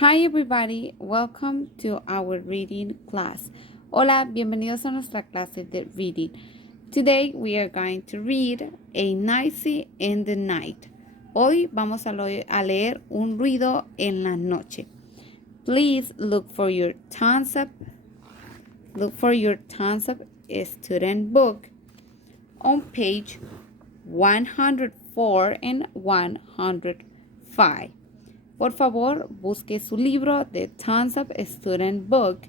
Hi everybody, welcome to our reading class. Hola, bienvenidos a nuestra clase de reading. Today we are going to read A Noisy in the Night. Hoy vamos a leer un ruido en la noche. Please look for your thumbs up student book on page 104 and 105. Por favor, busque su libro de Thumbs Up Student Book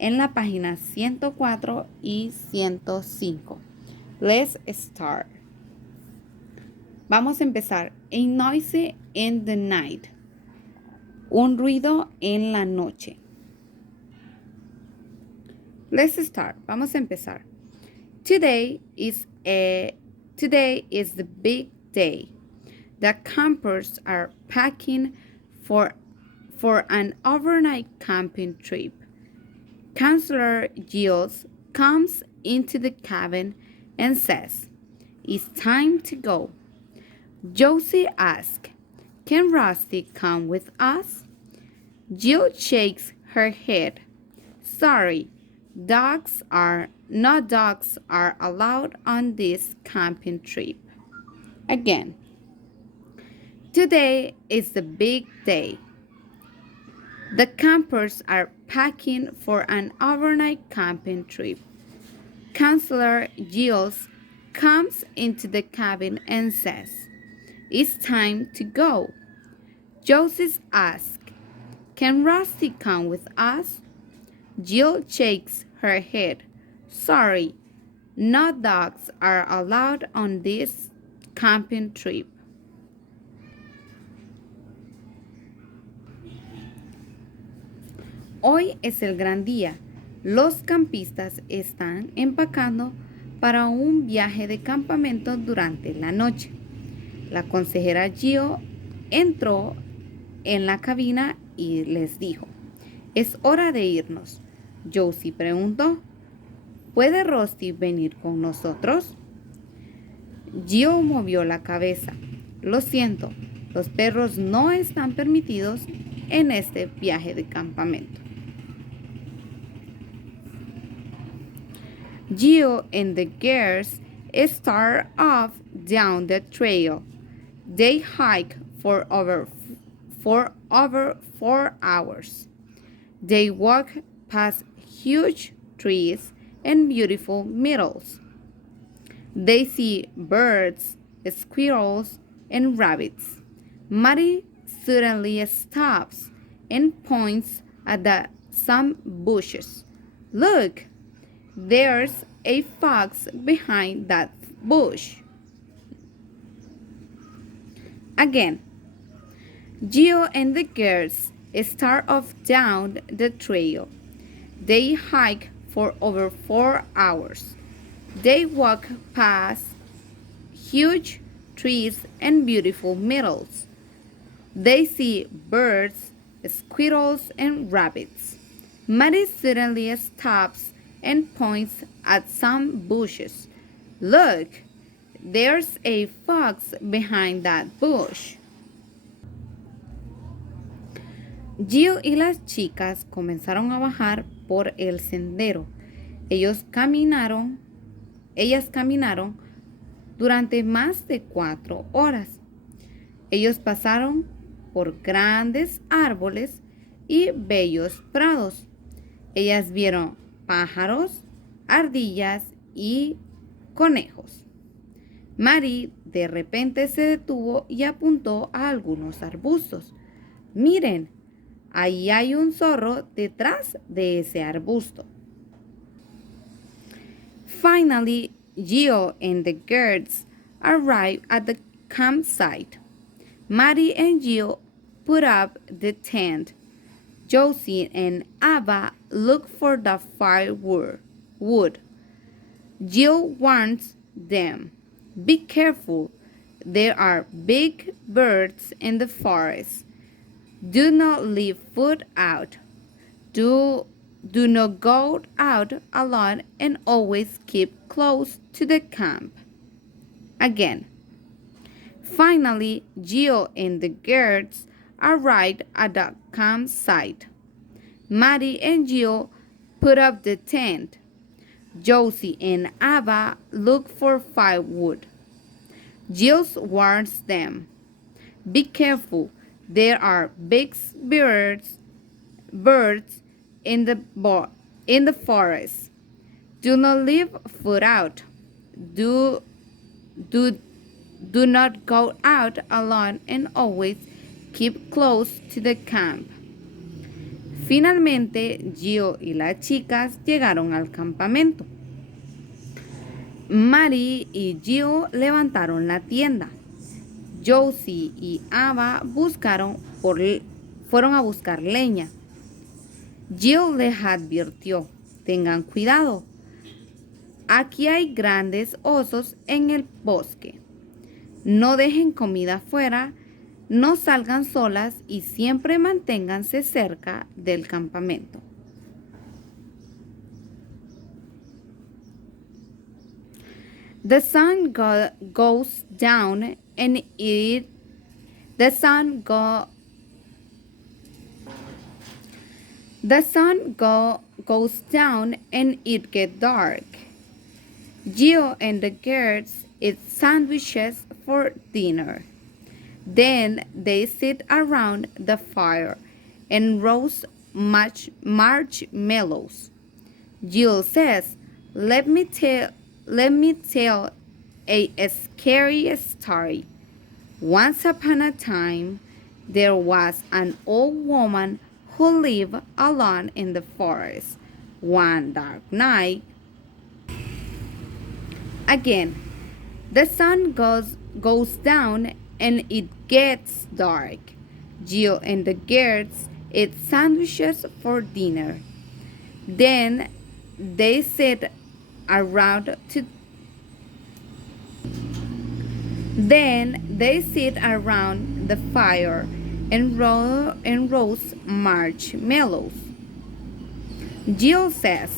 en la página 104 y 105. Let's start. Vamos a empezar. A noise in the night. Un ruido en la noche. Let's start. Vamos a empezar. Today is the big day. The campers are packing for an overnight camping trip. Counselor Giles comes into the cabin and says, "It's time to go." Josie asks, "Can Rusty come with us?" Jill shakes her head. "Sorry, no dogs are allowed on this camping trip." Again. Today is the big day. The campers are packing for an overnight camping trip. Counselor Giles comes into the cabin and says, "It's time to go." Josie asks, "Can Rusty come with us?" Jill shakes her head. "Sorry, no dogs are allowed on this camping trip." Hoy es el gran día. Los campistas están empacando para un viaje de campamento durante la noche. La consejera Gio entró en la cabina y les dijo, "Es hora de irnos." Josie preguntó, "¿Puede Rusty venir con nosotros?" Gio movió la cabeza. "Lo siento, los perros no están permitidos en este viaje de campamento." Gio and the girls start off down the trail. They hike for over 4 hours. They walk past huge trees and beautiful meadows. They see birds, squirrels, and rabbits. Maddie suddenly stops and points at some bushes. "Look! There's a fox behind that bush." Again, Gio and the girls start off down the trail. They hike for over 4 hours. They walk past huge trees and beautiful meadows. They see birds, squirrels, and rabbits. Maddie suddenly stops and points at some bushes. "Look, there's a fox behind that bush." Jill y las chicas comenzaron a bajar por el sendero. Ellas caminaron durante más de 4 horas. Ellos pasaron por grandes árboles y bellos prados. Ellas vieron pájaros, ardillas y conejos. Mary de repente se detuvo y apuntó a algunos arbustos. "Miren, ahí hay un zorro detrás de ese arbusto." Finally, Gio and the girls arrived at the campsite. Mary and Gio put up the tent. Josie and Ava look for the firewood. Jill warns them, "Be careful, there are big birds in the forest. Do not leave food out. Do not go out alone and always keep close to the camp." Again. Finally, Jill and the girls arrived at the campsite. Maddie and Jill put up the tent. Josie and Ava looked for firewood. Jill warns them, "Be careful, there are big birds in the forest. Do not leave food out. Do, do, do not go out alone and always keep close to the camp." Finalmente, Gio y las chicas llegaron al campamento. Mary y Gio levantaron la tienda. Josie y Ava fueron a buscar leña. Jill les advirtió, "Tengan cuidado. Aquí hay grandes osos en el bosque. No dejen comida afuera, no salgan solas y siempre manténganse cerca del campamento." The sun goes down and goes down and it gets dark. Gio and the girls eat sandwiches for dinner. Then they sit around the fire and roast marshmallows. Jill says, let me tell a scary story. Once upon a time, there was an old woman who lived alone in the forest. One dark night, again, the sun goes down and it gets dark. Jill and the girls eat sandwiches for dinner. Then they sit around the fire and roast marshmallows. Jill says,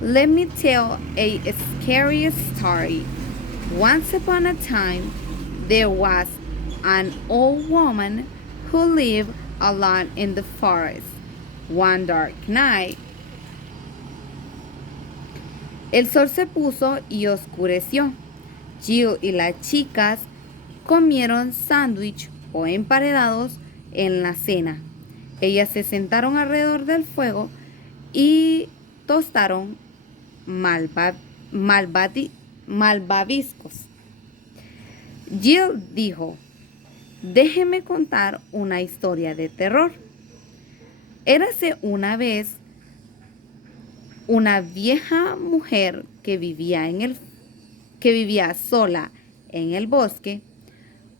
let me tell a scary story. Once upon a time, there was an old woman who lived alone in the forest. One dark night, el sol se puso y oscureció. Jill y las chicas comieron sándwich o emparedados en la cena. Ellas se sentaron alrededor del fuego y tostaron malvaviscos. Jill dijo, déjeme contar una historia de terror. Érase una vez una vieja mujer que vivía sola en el bosque.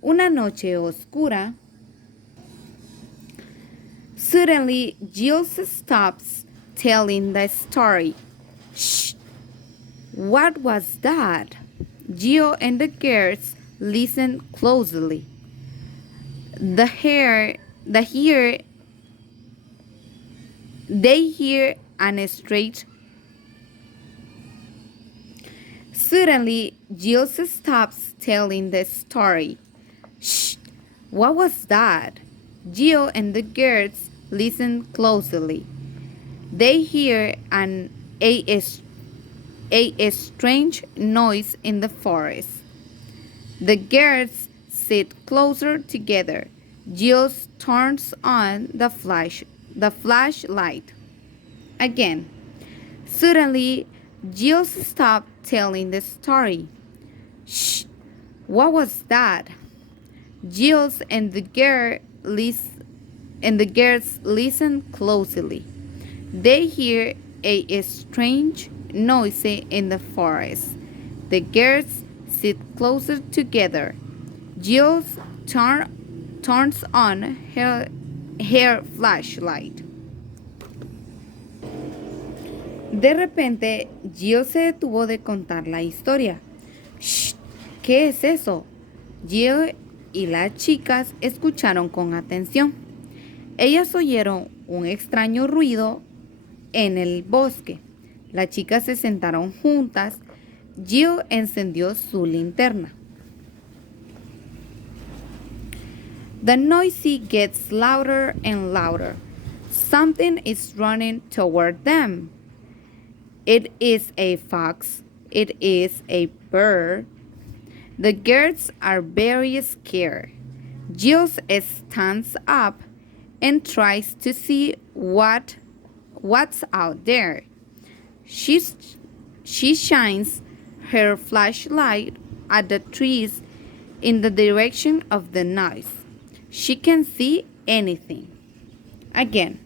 Una noche oscura. Suddenly, Jill stops telling the story. Shh! What was that? Jill and the girls listened closely. They hear an strange. Suddenly, Jill stops telling the story. Shh! What was that? Jill and the girls listen closely. They hear a strange noise in the forest. The girls sit closer together. Jill turns on the flashlight. Again. Suddenly, Jill stopped telling the story. Shh! What was that? Jill and the girls listen closely. They hear a strange noise in the forest. The girls sit closer together. Jill turns on her flashlight. De repente, Jill se detuvo de contar la historia. Shh, ¿qué es eso? Jill y las chicas escucharon con atención. Ellas oyeron un extraño ruido en el bosque. Las chicas se sentaron juntas. Jill encendió su linterna. The noise gets louder and louder. Something is running toward them. It is a fox. It is a bird. The girls are very scared. Jill stands up and tries to see what's out there. She shines her flashlight at the trees in the direction of the noise. She can see anything. Again,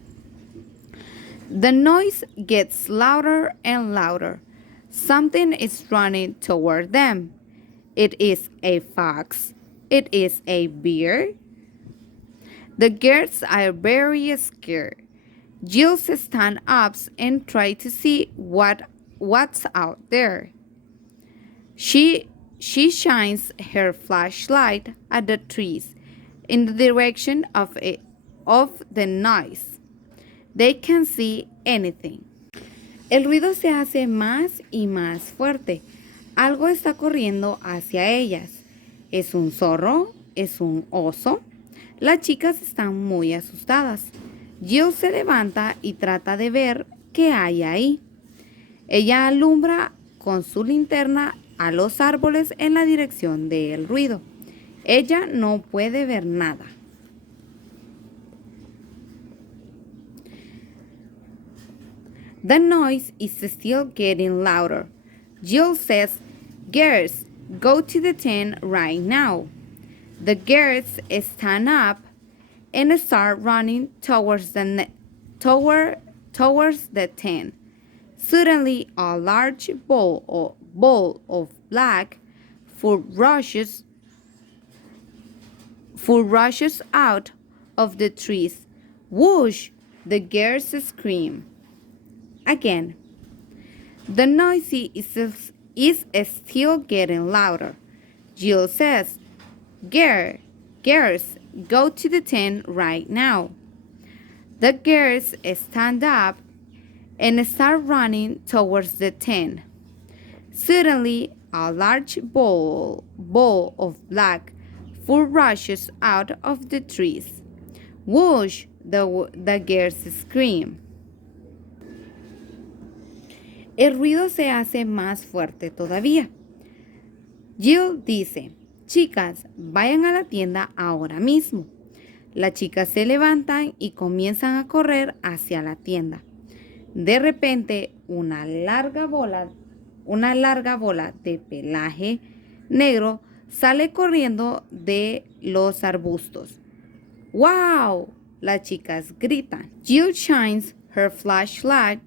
the noise gets louder and louder. Something is running toward them. It is a fox. It is a bear. The girls are very scared. Jill stands up and tries to see what's out there. She shines her flashlight at the trees in the direction of the noise. They can see anything. El ruido se hace más y más fuerte. Algo está corriendo hacia ellas. ¿Es un zorro? ¿Es un oso? Las chicas están muy asustadas. Jill se levanta y trata de ver qué hay ahí. Ella alumbra con su linterna a los árboles en la dirección del ruido. Ella no puede ver nada. The noise is still getting louder. Jill says, "Girls, go to the tent right now." The girls stand up and start running towards the tent. Suddenly, a large ball of black fur rushes out of the trees. Whoosh! The girls scream. Again, the noise is still getting louder. Jill says, Girls, go to the tent right now." The girls stand up and start running towards the tent. Suddenly, a large ball of black fur rushes out of the trees. Whoosh! The girls scream. El ruido se hace más fuerte todavía. Jill dice, "Chicas, vayan a la tienda ahora mismo." Las chicas se levantan y comienzan a correr hacia la tienda. De repente, una larga bola de pelaje negro sale corriendo de los arbustos. ¡Wow! Las chicas gritan. Jill shines her flashlight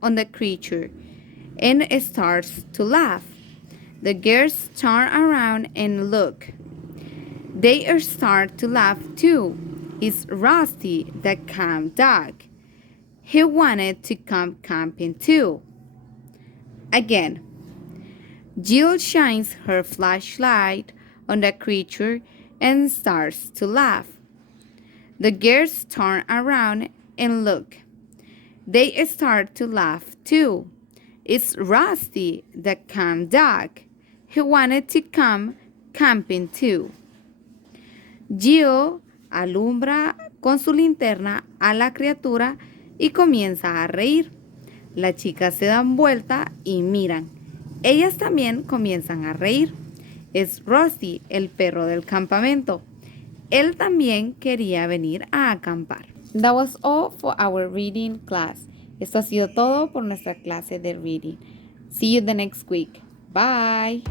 on the creature and starts to laugh. The girls turn around and look. They start to laugh too. It's Rusty, the camp dog. He wanted to come camping too. Again, Jill shines her flashlight on the creature and starts to laugh. The girls turn around and look. They start to laugh too. It's Rusty, the camp dog. He wanted to come camping too. Jill alumbra con su linterna a la criatura y comienza a reír. Las chicas se dan vuelta y miran. Ellas también comienzan a reír. Es Rusty, el perro del campamento. Él también quería venir a acampar. That was all for our reading class. Esto ha sido todo por nuestra clase de reading. See you the next week. Bye.